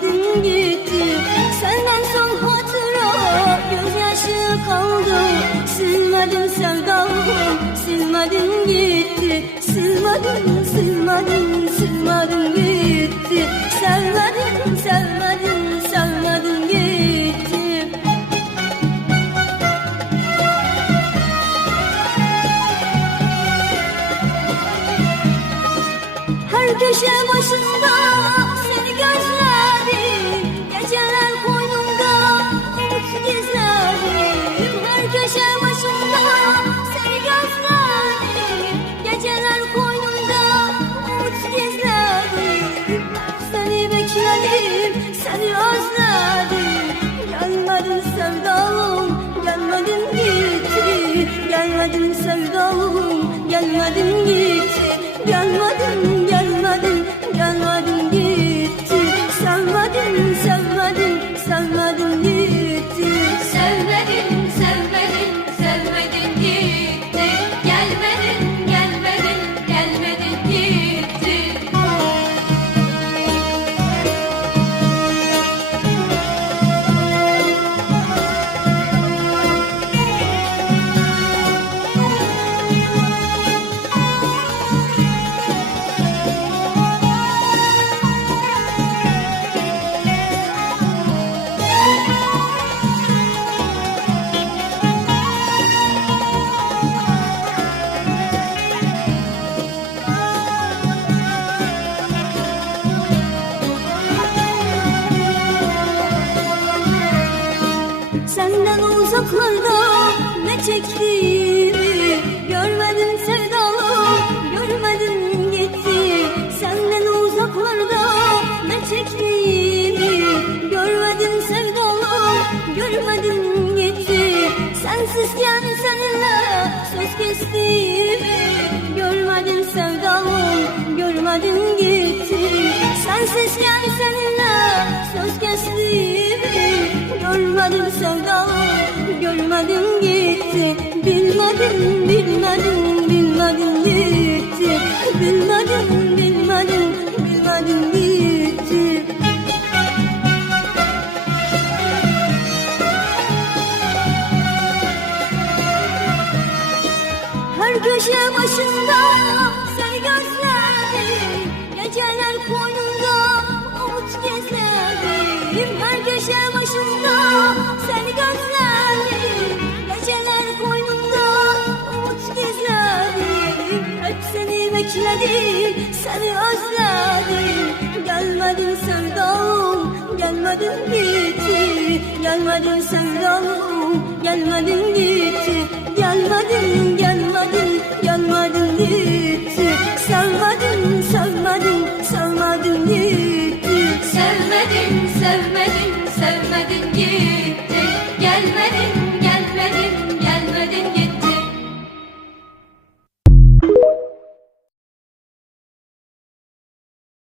gelmedin gitti. Senden son hatıra gözyaşı kaldı. Silmedin sevdamı, silmedin gitti. Silmedin, silmedin, silmedin gitti. Sevmedin, sevmedin, sevmedin gitti. Her köşe başında seni gözledim. Geceler koynumda umut gizledim. Her köşe başında seni gözledim. Geceler koynumda umut gizledim. Seni bekledim, seni özledim. Gelmedin sevdalım, gelmedin gitti. Gelmedin sevdalım, gelmedin gitti. Gelmedin, gelmedin, gelmedin gitti. Sevmedin, sevmedin, sevmedin gitti. Sevmedin, sevmedin, sevmedin gitti. Gelmedin, gelmedin, gelmedin gitti. Senden uzaklarda ne çektiğimi görmedin sevdalım, görmedin gitti. Senden uzaklarda ne çektiğimi görmedin sevdalım, görmedin gitti. Sensizken seninle söz kestiğimi görmedin sevdalım, görmedin gitti. Sensizken seninle söz kestiğimi görmedin sevdalım, görmedin gitti. Bilmedin, bilmedin, bilmedin gitti. Bilmedin, bilmedin, bilmedin gitti. Her köşe başında seni gözledim. Geceler koynumda umut gizledim. Her köşe başında seni gözledim. Geceler koynumda umut gizledim. Hep seni bekledim, seni özledim. Gelmedin sevdalım, gelmedin gitti. Gelmedin sevdalım, gelmedin gitti.